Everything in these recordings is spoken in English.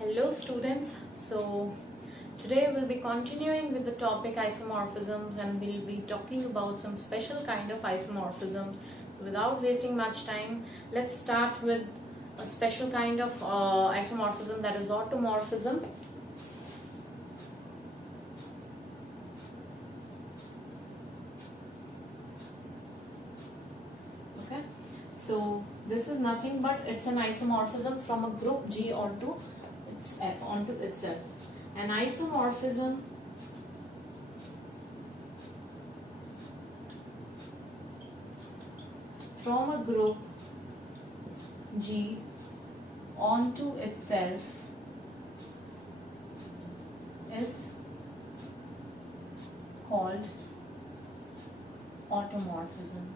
Hello students, so today we'll be continuing with the topic isomorphisms and we'll be talking about some special kind of isomorphisms. So without wasting much time, let's start with a special kind of isomorphism, that is automorphism. Okay, so this is nothing but it's an isomorphism from a group G onto itself. An isomorphism from a group G onto itself is called automorphism.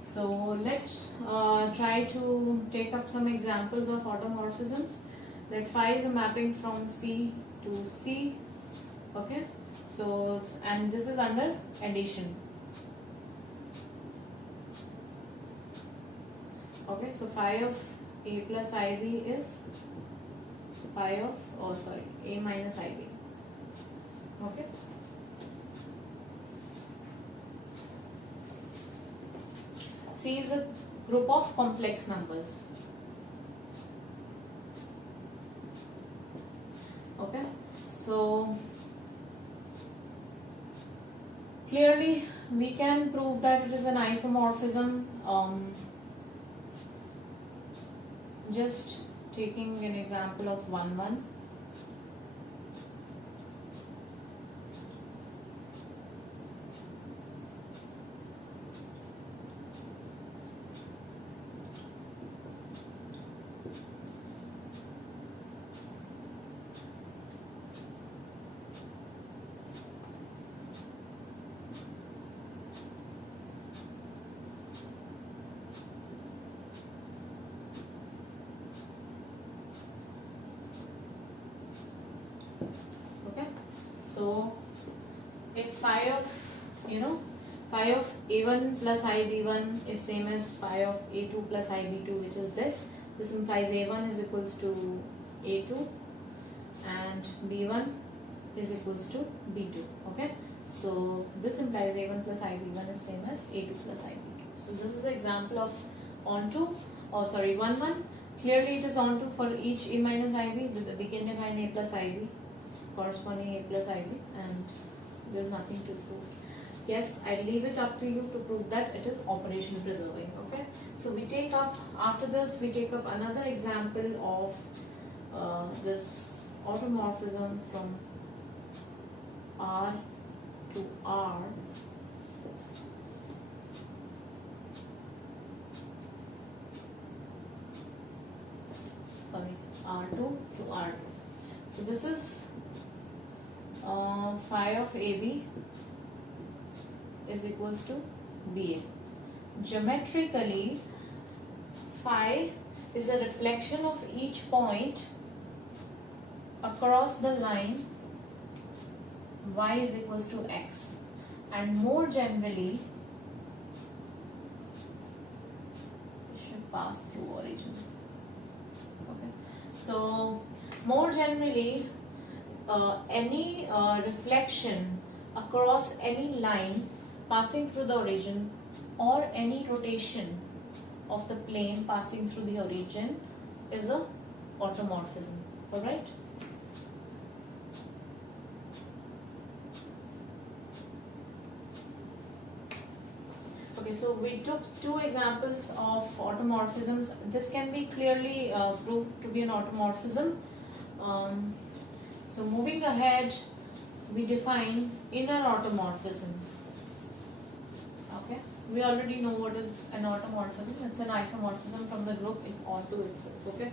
So let's try to take up some examples of automorphisms. Let phi is a mapping from C to C. Okay, so and this is under addition. Okay, so phi of A plus IB is phi of A minus IB. Okay. C is a group of complex numbers. Okay, so clearly we can prove that it is an isomorphism, just taking an example of 1, 1. So if phi of A1 plus IB1 is same as phi of A2 plus IB2, which is this implies A1 is equals to A2 and B1 is equals to B2. Okay, so this implies A1 plus IB1 is same as A2 plus IB2. So this is the example of onto, 1, 1. Clearly it is onto for each A minus IB. We can define A plus IB corresponding A plus IB, and there is nothing to prove. Yes, I leave it up to you to prove that it is operation preserving. Okay, so we take up, after this we take up another example of this automorphism from R to R. R2 to R2. So this is phi of AB is equals to BA. Geometrically, phi is a reflection of each point across the line y is equals to x, and more generally it should pass through origin. Okay, so more generally any reflection across any line passing through the origin or any rotation of the plane passing through the origin is a automorphism. Alright? Okay, so we took two examples of automorphisms. This can be clearly proved to be an automorphism. So moving ahead, we define inner automorphism. Okay, we already know what is an automorphism. It's an isomorphism from the group onto itself. Okay,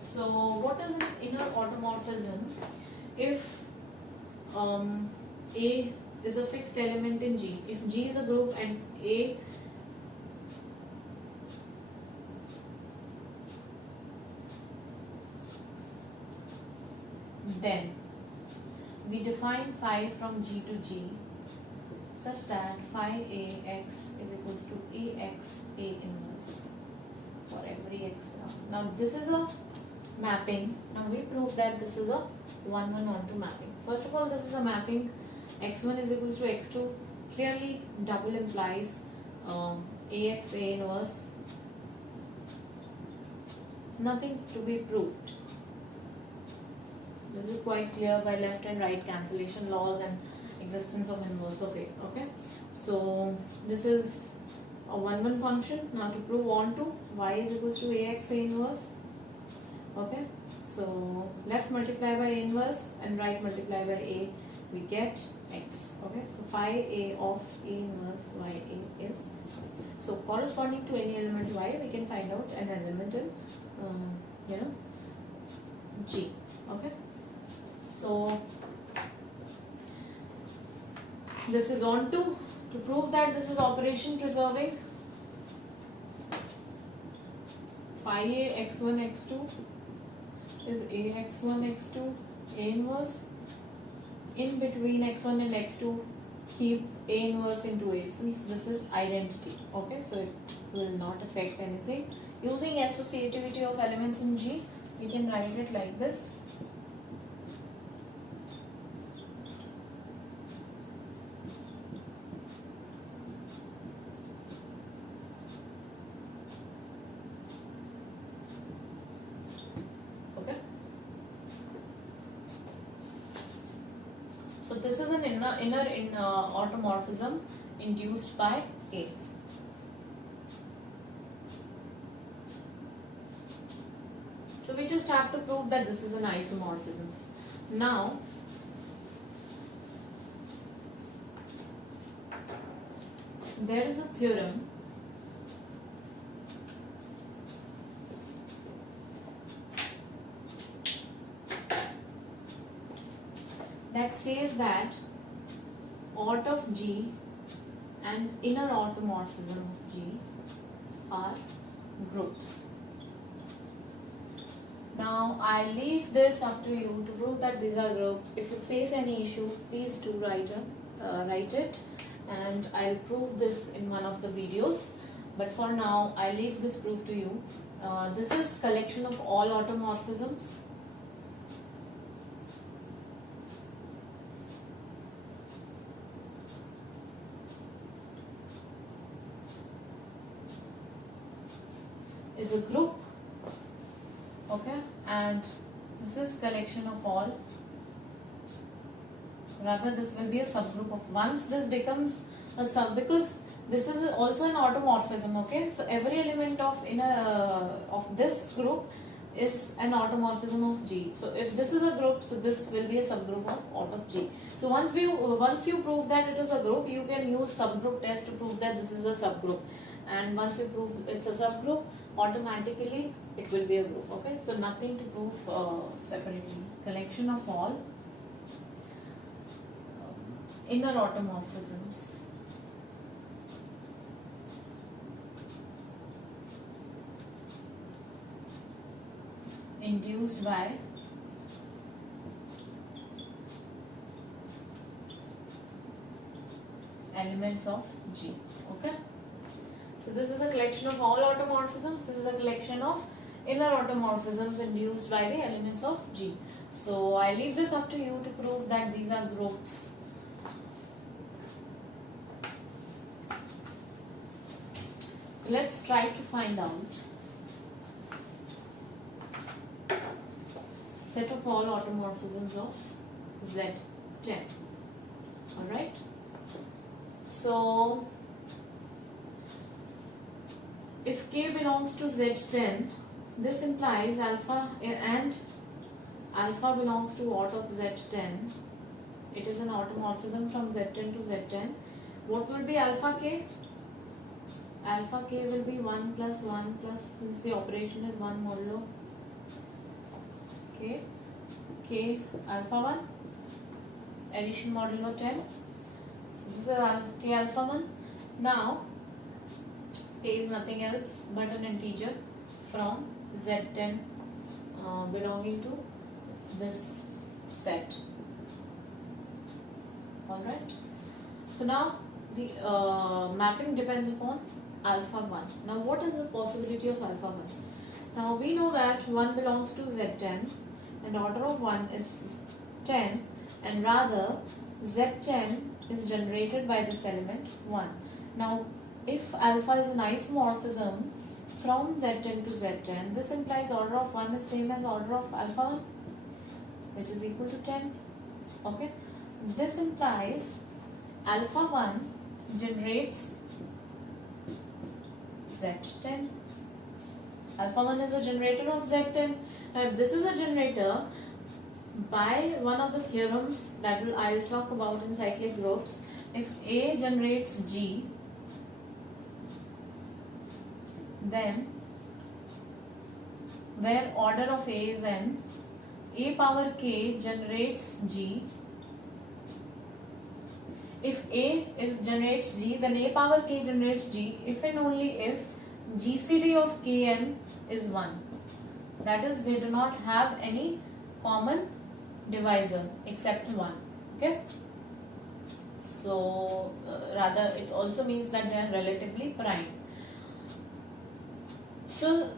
so what is an inner automorphism? If A is a fixed element in G, if G is a group and A then we define phi from G to G such that phi AX is equals to AX A inverse. for every x. Now this is a mapping. Now we prove that this is a 1 1 onto mapping. First of all, this is a mapping. X1 is equals to x2. Clearly double implies ax A inverse. Nothing to be proved. This is quite clear by left and right cancellation laws and existence of inverse of A. Okay, so this is a 1 1 function. Now to prove onto y is equals to ax A inverse. Okay, so left multiply by A inverse and right multiply by A, we get x. Okay, so phi A of A inverse y A is. So corresponding to any element y, we can find out an element in G. Okay, so this is onto. To prove that this is operation preserving, phi A x1 x2 is A x1 x2 A inverse. In between x1 and x2, keep A inverse into A, since this is identity. Okay, so it will not affect anything. Using associativity of elements in G, we can write it like this. Okay. So this is an inner automorphism induced by A. So we just have to prove that this is an isomorphism. Now, there is a theorem that says that aut of G and inner automorphism of G are groups. Now I leave this up to you to prove that these are groups. If you face any issue, please do write it, and I'll prove this in one of the videos. But for now, I leave this proof to you. This is collection of all automorphisms. Is a group. Okay, and this is collection of all. Rather, this will be a subgroup of. Once this becomes a sub, because this is also an automorphism. Okay, so every element of of this group is an automorphism of G. So if this is a group, so this will be a subgroup of aut of G. So once you prove that it is a group, you can use subgroup test to prove that this is a subgroup. And once you prove it's a subgroup, automatically it will be a group. Okay, so nothing to prove separately. Collection of all inner automorphisms induced by elements of G. Okay, so this is a collection of all automorphisms. This is a collection of inner automorphisms induced by the elements of G. So I leave this up to you to prove that these are groups. So let's try to find out set of all automorphisms of Z10. Alright. So if K belongs to Z10, this implies alpha and alpha belongs to aut of Z10. It is an automorphism from Z10 to Z10. What will be alpha K? Alpha K will be 1 plus 1 plus, since the operation is 1 modulo K alpha 1, addition modulo 10. So this is K alpha 1. Now K is nothing else but an integer from Z10 belonging to this set. Alright. So now the mapping depends upon alpha 1. Now what is the possibility of alpha 1? Now we know that 1 belongs to Z10 and order of 1 is 10, and rather Z10 is generated by this element 1. Now if alpha is an isomorphism from Z10 to Z10, this implies order of 1 is same as order of alpha 1, which is equal to 10. Okay, this implies alpha 1 generates Z10. Alpha 1 is a generator of Z10. Now if this is a generator, by one of the theorems that I'll talk about in cyclic groups, if A generates G, then where order of A is n, A power k generates G. If A generates G, then A power k generates G if and only if GCD of Kn is 1. That is, they do not have any common divisor except 1. Okay. So rather it also means that they are relatively prime. So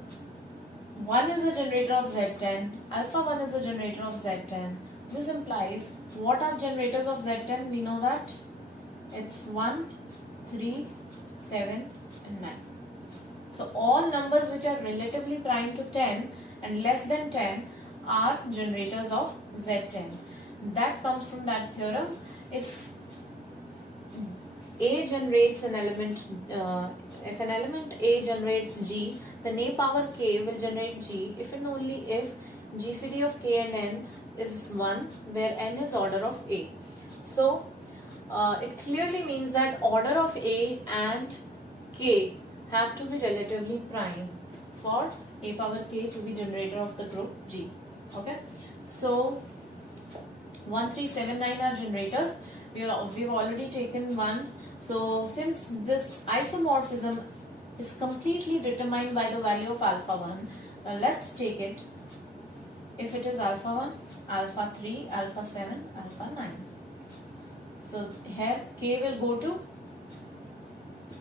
1 is a generator of Z10, alpha 1 is a generator of Z10. This implies what are generators of Z10? We know that it's 1, 3, 7 and 9. So all numbers which are relatively prime to 10 and less than 10 are generators of Z10. That comes from that theorem. If A generates an element, if an element A generates G, then A power k will generate G if and only if GCD of k and n is 1, where n is order of A. So it clearly means that order of A and k have to be relatively prime for A power k to be generator of the group G. Okay, so 1, 3, 7, 9 are generators. We've already taken one. So since this isomorphism is completely determined by the value of alpha 1, let's take it. If it is alpha 1, alpha 3, alpha 7, alpha 9. So here k will go to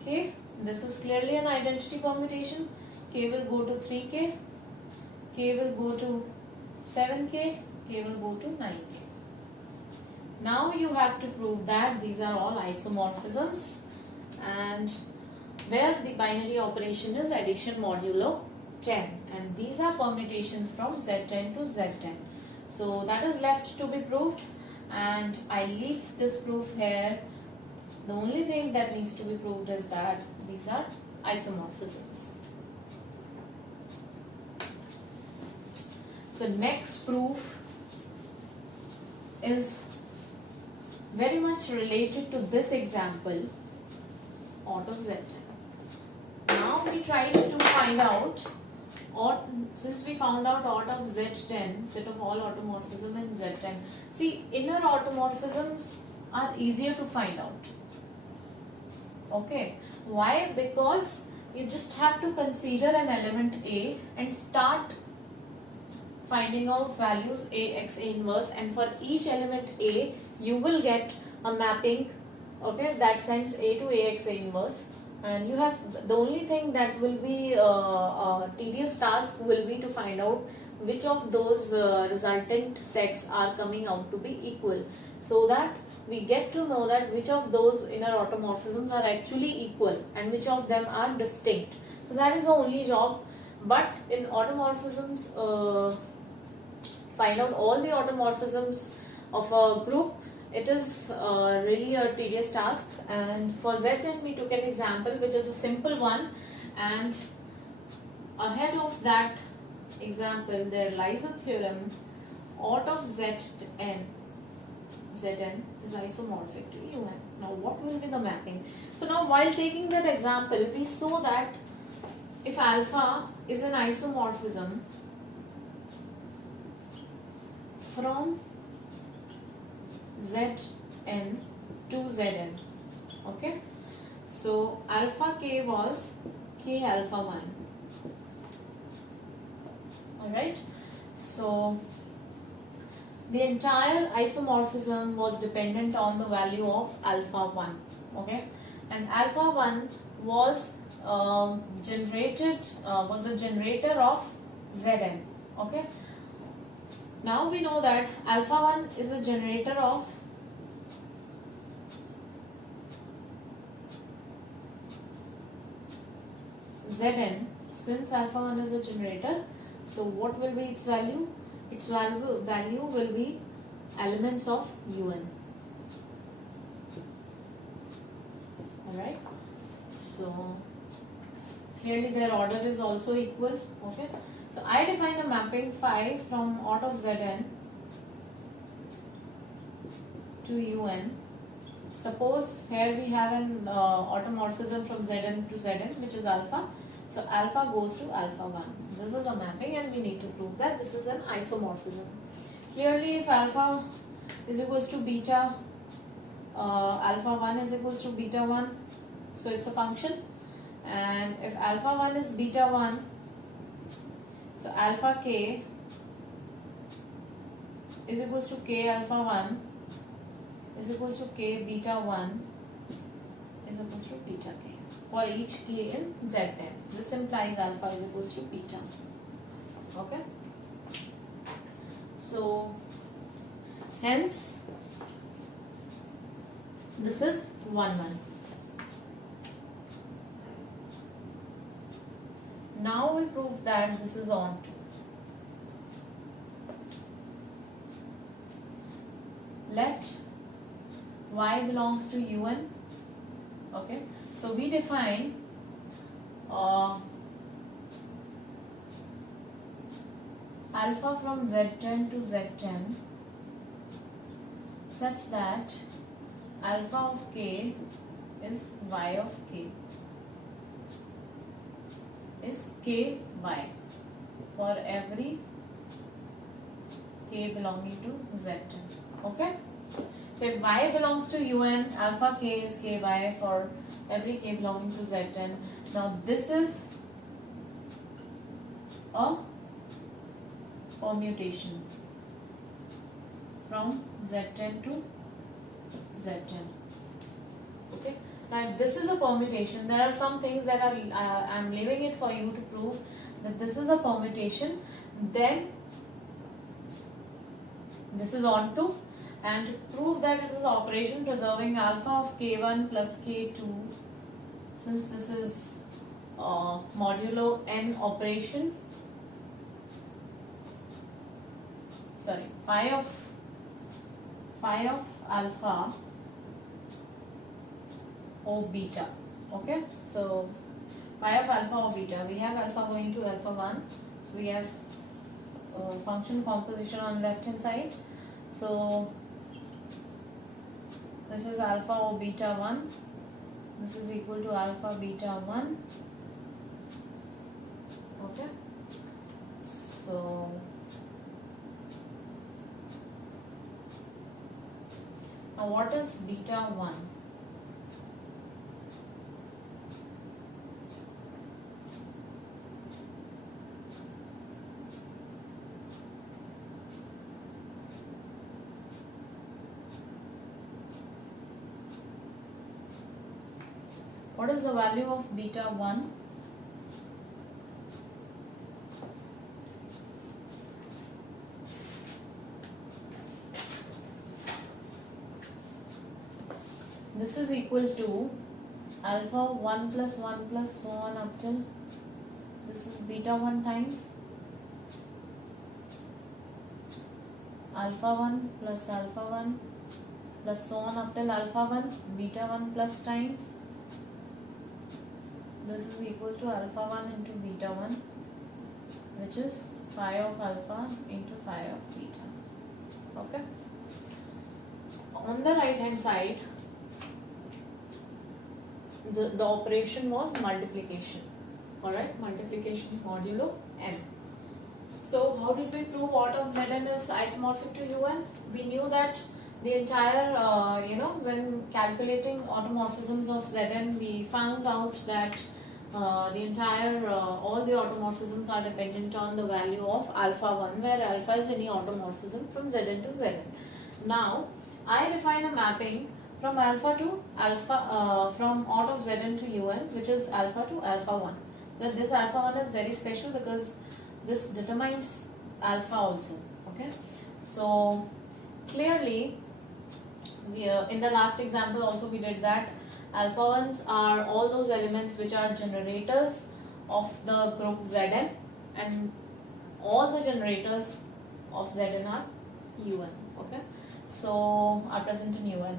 k. This is clearly an identity permutation. K will go to 3k, k will go to 7k, k will go to 9k. Now you have to prove that these are all isomorphisms and where the binary operation is addition modulo 10, and these are permutations from Z10 to Z10. So that is left to be proved, and I leave this proof here. The only thing that needs to be proved is that these are isomorphisms. So next proof is very much related to this example, out of Z10. Now we try to find out, since we found out out of Z10, set of all automorphism in Z10. See, inner automorphisms are easier to find out. Okay, why? Because you just have to consider an element A and start finding out values A, X, A inverse, and for each element A you will get a mapping, okay, that sends A to AX A inverse, and you have the only thing that will be a tedious task will be to find out which of those resultant sets are coming out to be equal, so that we get to know that which of those inner automorphisms are actually equal and which of them are distinct. So that is the only job. But in automorphisms, find out all the automorphisms of a group, it is really a tedious task. And for Z10 we took an example which is a simple one, and ahead of that example there lies a theorem. Out of Zn is isomorphic to Un. Now what will be the mapping? So now while taking that example, we saw that if alpha is an isomorphism from Zn to Zn, okay, so alpha k was k alpha 1. Alright, so the entire isomorphism was dependent on the value of alpha 1, okay, and alpha 1 was was a generator of Zn. Okay. Now we know that alpha 1 is a generator of Zn. Since alpha 1 is a generator, so what will be its value? Its value will be elements of Un. Alright. So clearly their order is also equal. Okay. So I define a mapping phi from aught of Zn to Un. Suppose here we have an automorphism from Zn to Zn, which is alpha. So alpha goes to alpha 1. This is a mapping and we need to prove that this is an isomorphism. Clearly if alpha is equals to beta, alpha 1 is equals to beta 1, so it's a function. And if alpha 1 is beta 1, so alpha k is equals to k alpha 1 is equals to k beta 1 is equals to beta k for each k in Zn. This implies alpha is equals to beta. Okay. So hence this is 1 1. Now we prove that this is onto. Let y belongs to Un. Okay. So we define alpha from Z10 to Z10 such that alpha of k is y of k is ky for every k belonging to Z10. Okay. So if y belongs to Un, alpha k is ky for every k belonging to Z10. Now this is a permutation from Z10 to Z10. Okay. Now if this is a permutation, there are some things that are I am leaving it for you to prove that this is a permutation. Then this is onto, and to prove that it is operation preserving alpha of k1 plus k2, since this is modulo n operation, sorry, phi of alpha O beta. Okay, so phi of alpha or beta, we have alpha going to alpha 1, so we have function composition on left hand side. So this is alpha or beta 1, this is equal to alpha beta 1. Okay, so now what is beta 1? What is the value of beta 1? This is equal to alpha 1 plus 1 plus so on up till this is beta 1 times alpha 1 plus alpha 1 plus so on up till alpha 1 beta 1 plus times this is equal to alpha 1 into beta 1, which is phi of alpha into phi of beta. Okay. On the right hand side, the operation was multiplication. Alright, multiplication modulo n. So how did we prove aught of Zn is isomorphic to Un? We knew that the entire, when calculating automorphisms of Zn, we found out that the entire, all the automorphisms are dependent on the value of alpha 1, where alpha is any automorphism from Zn to Zn. Now, I define a mapping from alpha to alpha, from out of Zn to Un, which is alpha to alpha 1. But this alpha 1 is very special because this determines alpha also. Okay, so clearly in the last example also we did that alpha 1s are all those elements which are generators of the group Zn, and all the generators of Zn are Un. Okay, so are present in Un.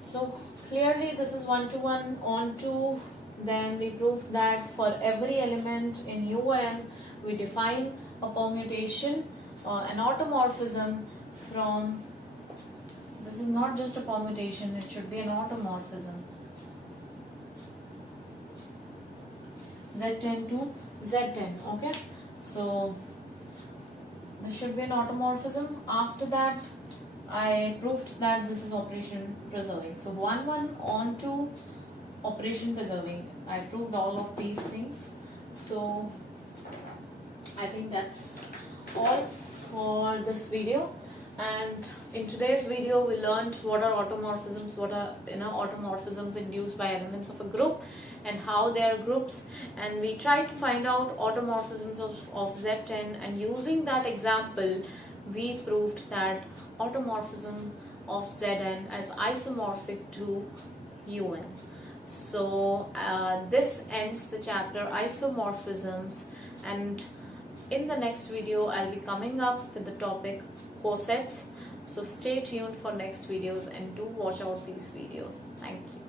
So clearly this is 1-to-1 on-to. Then we proved that for every element in Un we define a permutation, an automorphism from, this is not just a permutation, it should be an automorphism, Z10 to Z10. Okay, so this should be an automorphism. After that I proved that this is operation preserving. So 1-1 on to operation preserving. I proved all of these things. So I think that's all for this video. And in today's video we learned what are automorphisms, what are automorphisms induced by elements of a group and how they are groups, and we tried to find out automorphisms of Z10, and using that example we proved that automorphism of Zn is isomorphic to Un. So this ends the chapter isomorphisms, and in the next video I'll be coming up with the topic cosets. So stay tuned for next videos and do watch out these videos. Thank you.